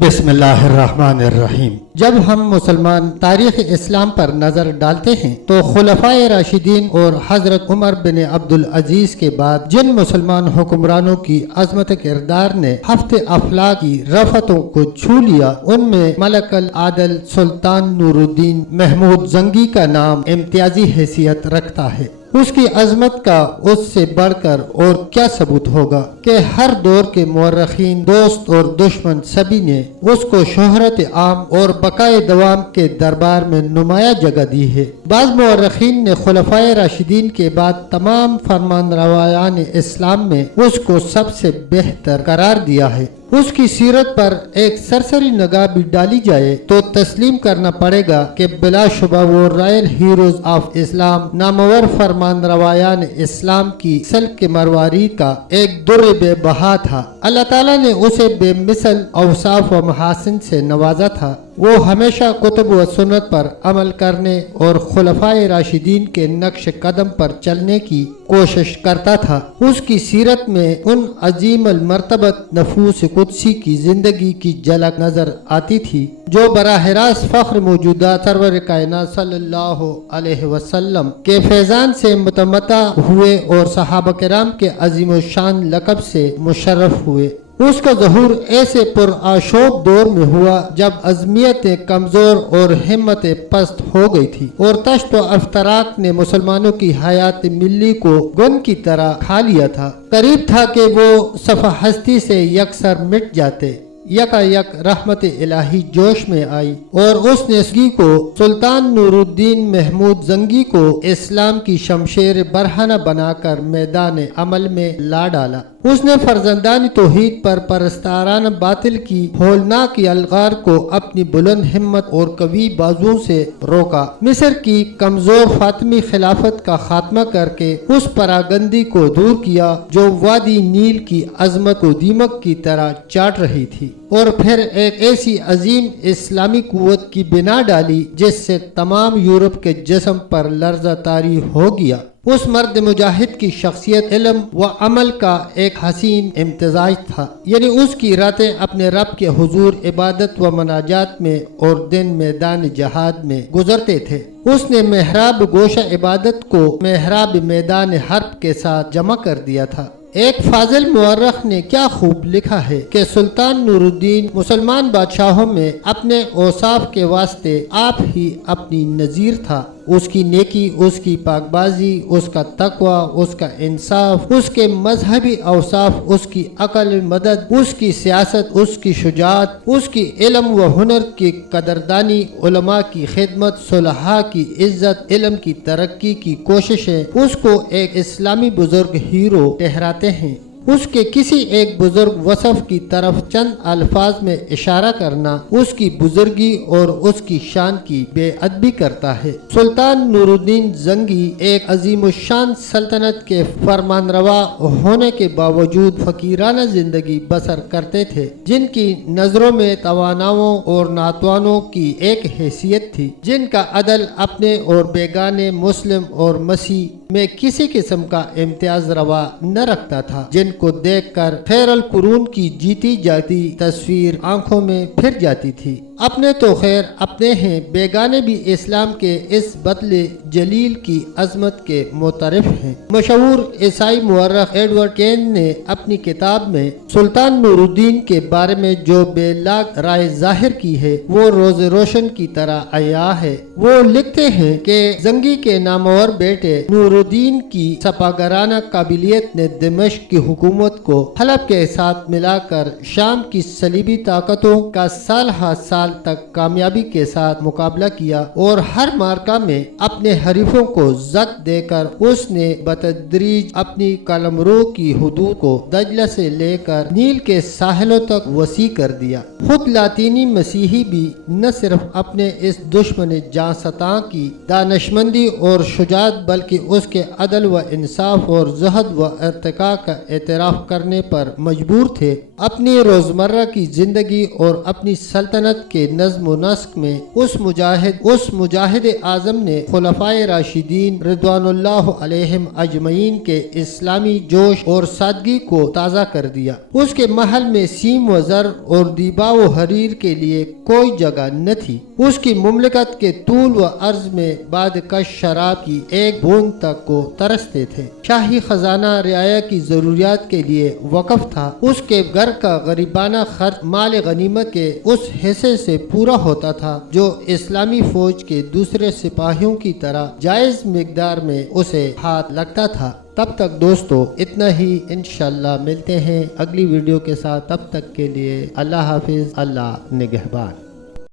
बिस्मिल्लाहिर्रहमानिर्रहीम। जब हम मुसलमान तारीख़ इस्लाम पर नज़र डालते हैं तो खुलफाए राशिदीन और हज़रत उमर बिन अब्दुल अजीज़ के बाद जिन मुसलमान हुक्मरानों की अज़मत किरदार ने हफ्ते अफलाक की रफ़तों को छू लिया, उनमें मलकल आदल सुल्तान नूरुद्दीन महमूद जंगी का नाम इम्तियाजी हैसियत रखता है। उसकी अजमत का उससे बढ़कर और क्या सबूत होगा कि हर दौर के मुअर्रिखीन, दोस्त और दुश्मन सभी ने उसको शोहरत आम और बकाए दवाम के दरबार में नुमाया जगह दी है। बाज़ मुअर्रिखीन ने खुलफाए राशिदीन के बाद तमाम फरमानरवायान इस्लाम में उसको सबसे बेहतर करार दिया है। उसकी सीरत पर एक सरसरी निगाह भी डाली जाए तो तस्लीम करना पड़ेगा कि बिलाशुबा वो रॉयल हीरोज ऑफ इस्लाम, नामवर फरमान रवायान इस्लाम की सल्क के मरवारी का एक दुर्र बेबहा था। अल्लाह ताला ने उसे बेमिसल औसाफ व महासिन से नवाजा था। वो हमेशा कुतुब व सुन्नत पर अमल करने और खुलफाए राशिदीन के नक्श कदम पर चलने की कोशिश करता था। उसकी सीरत में उन अजीम अल मर्तबत नफूस कुदसी की जिंदगी की झलक नजर आती थी जो बराह रास्त फख्र मौजूदा सरवर कायनात सल्लल्लाहु अलैहि वसल्लम के फैजान से मुतमत्ता हुए और सहाबा किराम के अजीम शान लक़ब से मुशर्रफ हुए। उसका ज़हूर ऐसे पुरआशोक दौर में हुआ जब अज़मियतें कमज़ोर और हिम्मतें पस्त हो गई थी और तश्त व अफ्तराक ने मुसलमानों की हयात मिल्ली को गुन की तरह खा लिया था। करीब था कि वो सफ़ा हस्ती से यकसर मिट जाते। यकायक रहमत इलाही जोश में आई और उसने जंगी को, सुल्तान नूरुद्दीन महमूद जंगी को इस्लाम की शमशेर बरहना बनाकर मैदान अमल में ला डाला। उसने फर्जंदानी तौहीद पर परस्ताराना बातिल की होलनाक अलगार को अपनी बुलंद हिम्मत और कवी बाजुओं से रोका। मिस्र की कमजोर फातिमी खिलाफत का खात्मा करके उस परागंदी को दूर किया जो वादी नील की अजमत को दीमक की तरह चाट रही थी, और फिर एक ऐसी अजीम इस्लामी कुव्वत की बिना डाली जिससे तमाम यूरोप के जिस्म पर लर्जा तारी हो गया। उस मर्द मुजाहिद की शख्सियत इल्म व अमल का एक हसीन इम्तिजाज था, यानी उसकी रातें अपने रब के हुजूर इबादत व मनाजात में और दिन मैदान जहाद में गुजरते थे। उसने मेहराब गोशा इबादत को मेहराब मैदान हर्ब के साथ जमा कर दिया था। एक फाजिल मुअर्रिख ने क्या खूब लिखा है कि सुल्तान नूरुद्दीन मुसलमान बादशाहों में अपने औसाफ के वास्ते आप ही अपनी नज़ीर था। उसकी नेकी, उसकी पाकबाजी, उसका तकवा, उसका इंसाफ, उसके मजहबी औसाफ, उसकी अकल मदद, उसकी सियासत, उसकी शुजात, उसकी इल्म व हुनर की कदरदानी, उलमा की खिदमत, सुलहा की इज्जत, इल्म की तरक्की की कोशिशें उसको एक इस्लामी बुजुर्ग हीरो ठहराते हैं। उसके किसी एक बुजुर्ग वसफ की तरफ चंद अल्फाज में इशारा करना उसकी बुजुर्गी और उसकी शान की बेअदबी करता है। सुल्तान नूरुद्दीन जंगी एक अजीमुशान सल्तनत के फरमानरवा होने के बावजूद फकीराना जिंदगी बसर करते थे, जिनकी नजरों में तवानाओं और नातवानों की एक हैसियत थी, जिनका अदल अपने और बेगाने मुस्लिम और मसीह में किसी किस्म का इम्तियाज रवा न रखता था, जिनको देखकर खैरल कुरून की जीती जाती तस्वीर आंखों में फिर जाती थी। अपने तो खैर अपने हैं, बेगाने भी इस्लाम के इस बदले जलील की अजमत के मोतरफ हैं। मशहूर ईसाई मुअर्रिख एडवर्ड केन ने अपनी किताब में सुल्तान नूरुद्दीन के बारे में जो बेलाग राय जाहिर की है वो रोज रोशन की तरह आया है। वो लिखते हैं कि जंगी के नामवर बेटे नूरुद्दीन की सपागराना काबिलियत ने दिमश्क की हुकूमत को हलब के साथ मिलाकर शाम की सलीबी ताकतों का साल हर साल तक कामयाबी के साथ मुकाबला किया और हर मार्का में अपने हरीफों को जक देकर उसने बतदरीज अपनी कलमरो की हुदूद को दजला से लेकर नील के साहिलों तक वसी कर दिया। खुद लातीनी मसीही भी न सिर्फ अपने इस दुश्मन जांसता की दानशमंदी और शुजात बल्कि उसके अदल व इंसाफ और जहद व इर्तिका का एतराफ करने पर मजबूर थे। अपनी रोजमर्रा की जिंदगी और अपनी सल्तनत के کے نظم و نسق میں اس مجاہد اعظم نے خلفائے راشدین رضوان اللہ علیہم اجمعین کے اسلامی جوش اور سادگی کو تازہ کر دیا۔ اس کے محل میں سیم و زر اور دیبا و حریر کے لیے کوئی جگہ نہ تھی۔ اس کی مملکت کے طول و عرض میں بعد کش شراب کی ایک بوند تک کو ترستے تھے۔ شاہی خزانہ رعایا کی ضروریات کے لیے وقف تھا۔ اس کے گھر کا غریبانہ خرچ مال غنیمت کے اس حصے سے پورا ہوتا تھا جو اسلامی فوج کے دوسرے سپاہیوں کی طرح جائز مقدار میں اسے ہاتھ لگتا تھا۔ تب تک دوستو اتنا ہی، انشاءاللہ ملتے ہیں اگلی ویڈیو کے ساتھ۔ تب تک کے لیے اللہ حافظ، اللہ نگہبان۔